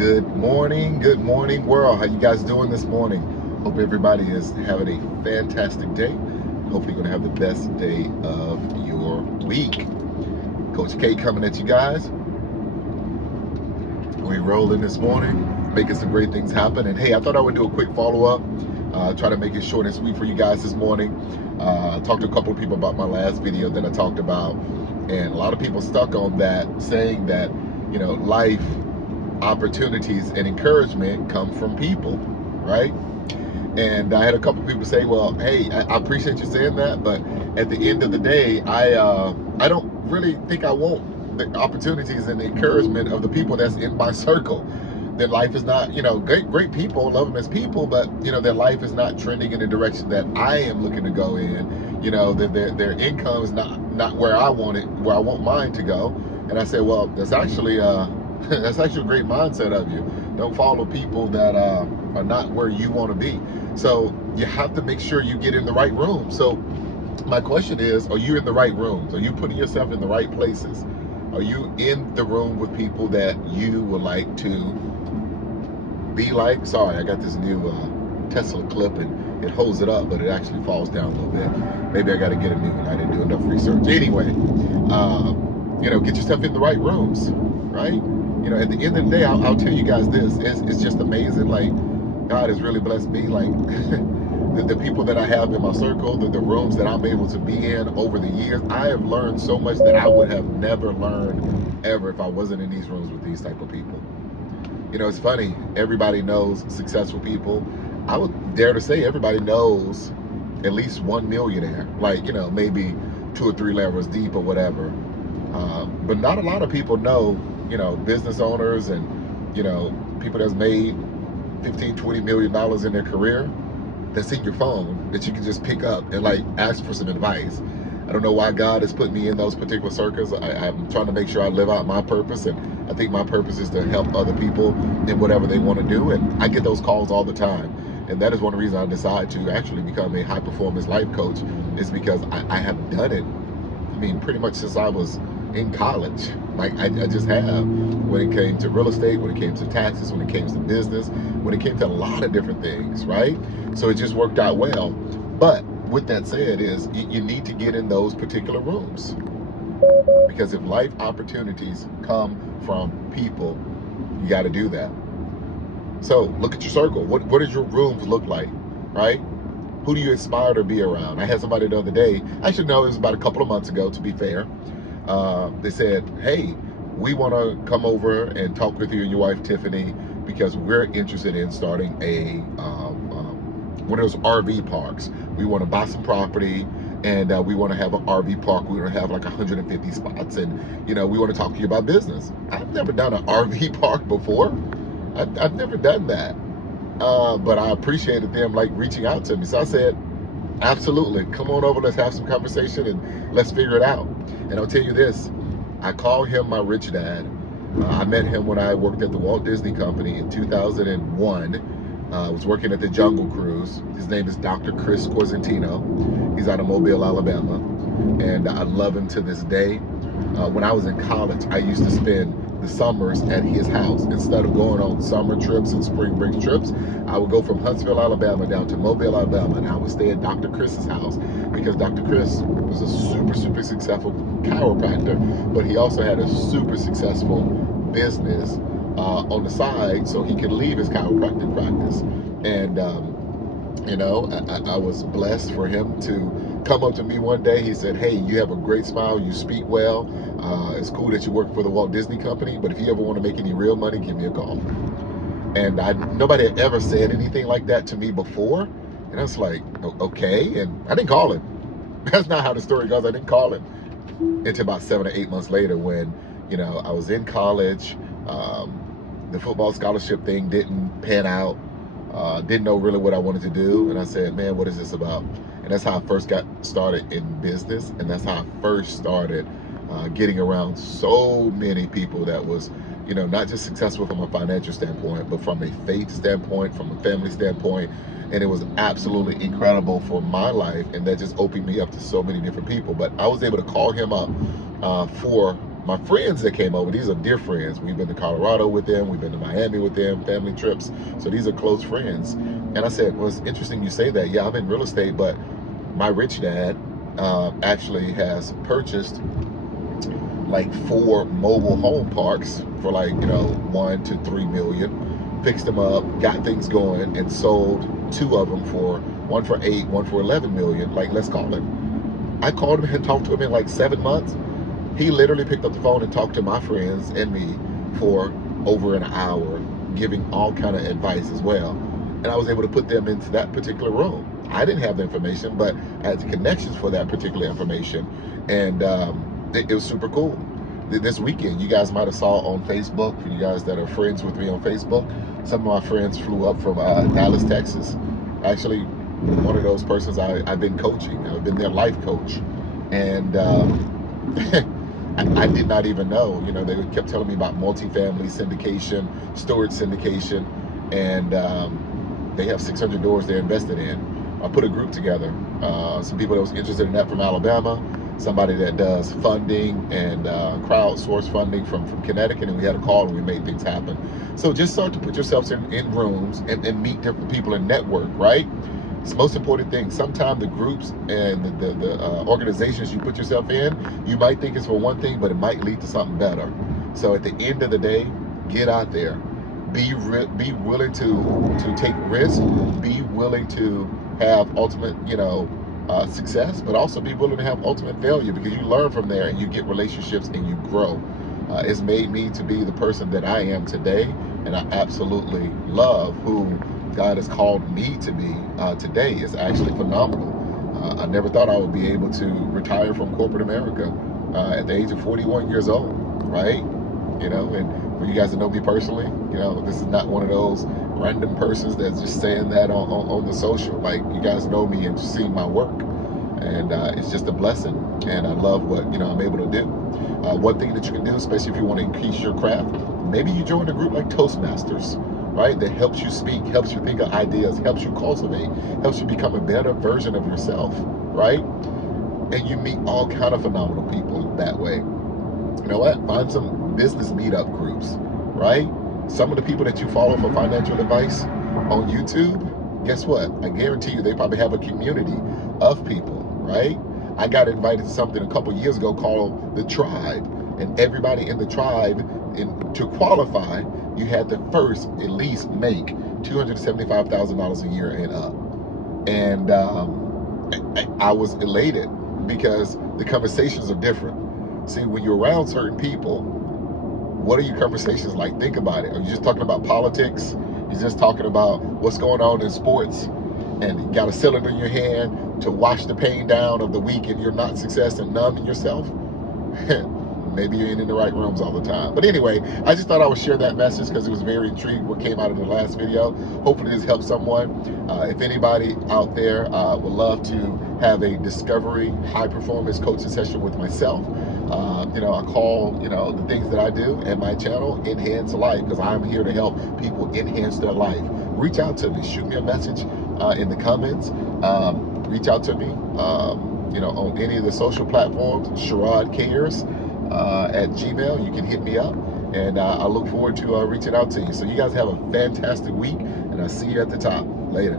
Good morning world. How you guys doing this morning? Hope everybody is having a fantastic day. Hopefully you're gonna have the best day of your week. Coach K coming at you guys. We rolling this morning, making some great things happen. And hey, I thought I would do a quick follow-up, try to make it short and sweet for you guys this morning. Talked to a couple of people about my last video that I talked about, and a lot of people stuck on that, saying that, life opportunities and encouragement come from people, right? And I had a couple people say, well, hey, I appreciate you saying that, but at the end of the day, I don't really think I want the opportunities and the encouragement of the people that's in my circle. Their life is not, great people, love them as people, but their life is not trending in the direction that I am looking to go in. Their income is not where I want it, where I want mine to go. And I said, well, that's actually that's actually a great mindset of you. Don't follow people that are not where you want to be. So you have to make sure you get in the right room. So my question is, are you in the right rooms? Are you putting yourself in the right places? Are you in the room with people that you would like to be like? Sorry, I got this new Tesla clip and it holds it up, but it actually falls down a little bit. Maybe I got to get a new one. I didn't do enough research. Anyway, get yourself in the right rooms, right? At the end of the day, I'll tell you guys this, it's just amazing. Like, God has really blessed me. Like, the people that I have in my circle, the rooms that I'm able to be in over the years, I have learned so much that I would have never learned ever if I wasn't in these rooms with these type of people. It's funny, everybody knows successful people. I would dare to say everybody knows at least one millionaire, like, maybe 2 or 3 levels deep or whatever. But not a lot of people know, business owners and, people that's made 15, 20 million dollars in their career, that's in your phone, that you can just pick up and like ask for some advice. I don't know why God has put me in those particular circles. I'm trying to make sure I live out my purpose, and I think my purpose is to help other people in whatever they want to do, and I get those calls all the time. And that is one reason I decided to actually become a high performance life coach, is because I have done it. I mean, pretty much since I was in college. Like, I just have, when it came to real estate, when it came to taxes, when it came to business, when it came to a lot of different things, right? So it just worked out well. But with that said, is you need to get in those particular rooms, because if life opportunities come from people, you got to do that. So look at your circle. What does your rooms look like, right? Who do you aspire to be around? I had somebody the other day, actually no, it was about a couple of months ago, to be fair. They said, hey, we want to come over and talk with you and your wife Tiffany, because we're interested in starting one of those RV parks. We want to buy some property, and we want to have an RV park. We want to have like 150 spots, and we want to talk to you about business. I've never done an RV park before. I've never done that. But I appreciated them like reaching out to me. So I said, absolutely, come on over, let's have some conversation and let's figure it out. And I'll tell you this, I call him my rich dad. I met him when I worked at the Walt Disney Company in 2001. I was working at the Jungle Cruise. His name is Dr. Chris Corzentino. He's out of Mobile, Alabama, and I love him to this day. When I was in college, I used to spend the summers at his house. Instead of going on summer trips and spring break trips, I would go from Huntsville, Alabama down to Mobile, Alabama, and I would stay at Dr. Chris's house, because Dr. Chris was a super, super successful chiropractor, but he also had a super successful business on the side, so he could leave his chiropractic practice. And I was blessed for him to come up to me one day. He said, hey, you have a great smile, you speak well, it's cool that you work for the Walt Disney Company, but if you ever want to make any real money, give me a call. And nobody had ever said anything like that to me before, and I was like, okay. And I didn't call him. That's not how the story goes. I didn't call him until about 7 or 8 months later, when I was in college. The football scholarship thing didn't pan out. Didn't know really what I wanted to do, and I said, man, what is this about? And that's how I first got started in business, and that's how I first started getting around so many people that was, not just successful from a financial standpoint, but from a faith standpoint, from a family standpoint. And it was absolutely incredible for my life, and that just opened me up to so many different people. But I was able to call him up for My friends that came over, these are dear friends. We've been to Colorado with them. We've been to Miami with them, family trips. So these are close friends. And I said, well, it's interesting you say that. Yeah, I'm in real estate, but my rich dad actually has purchased like 4 mobile home parks for like, 1 to 3 million, fixed them up, got things going, and sold 2 of them for, one for 8, one for 11 million. Like, let's call it. I called him and talked to him in like 7 months. He literally picked up the phone and talked to my friends and me for over an hour, giving all kind of advice as well. And I was able to put them into that particular room. I didn't have the information, but I had the connections for that particular information. And it was super cool. This weekend, you guys might have saw on Facebook, for you guys that are friends with me on Facebook, some of my friends flew up from Dallas, Texas. Actually, one of those persons I've been coaching. I've been their life coach. And I did not even know. They kept telling me about multifamily syndication, storage syndication, and they have 600 doors they're invested in. I put a group together. Some people that was interested in that from Alabama, somebody that does funding and crowdsource funding from Connecticut, and we had a call and we made things happen. So just start to put yourselves in rooms and meet different people and network, right? It's the most important thing. Sometimes the groups and the organizations you put yourself in, you might think it's for one thing, but it might lead to something better. So at the end of the day, get out there. Be willing to take risks. Be willing to have ultimate, success, but also be willing to have ultimate failure, because you learn from there and you get relationships and you grow. It's made me to be the person that I am today, and I absolutely love who God has called me to be today. Is actually phenomenal. I never thought I would be able to retire from corporate America at the age of 41 years old, right? And for you guys that know me personally, this is not one of those random persons that's just saying that on the social. Like, you guys know me and seeing my work, and it's just a blessing, and I love what I'm able to do. One thing that you can do, especially if you want to increase your craft, maybe you join a group like Toastmasters, right? That helps you speak, helps you think of ideas, helps you cultivate, helps you become a better version of yourself, right? And you meet all kind of phenomenal people that way. You know what? Find some business meetup groups, right? Some of the people that you follow for financial advice on YouTube, guess what? I guarantee you they probably have a community of people, right? I got invited to something a couple years ago called The Tribe, and everybody in the tribe, to qualify, you had to first at least make $275,000 a year and up. And I was elated because the conversations are different. See, when you're around certain people, what are your conversations like? Think about it. Are you just talking about politics? You're just talking about what's going on in sports, and you got a cylinder in your hand to wash the pain down of the week, and you're not success and numbing yourself? Maybe you ain't in the right rooms all the time. But anyway, I just thought I would share that message because it was very intriguing what came out of the last video. Hopefully this helps someone. If anybody out there would love to have a discovery high performance coaching session with myself, I call, the things that I do and my channel Enhance Life, because I'm here to help people enhance their life. Reach out to me, shoot me a message in the comments. Reach out to me, on any of the social platforms, Sherrod Cares at Gmail. You can hit me up, and I look forward to reaching out to you. So you guys have a fantastic week, and I'll see you at the top. Later.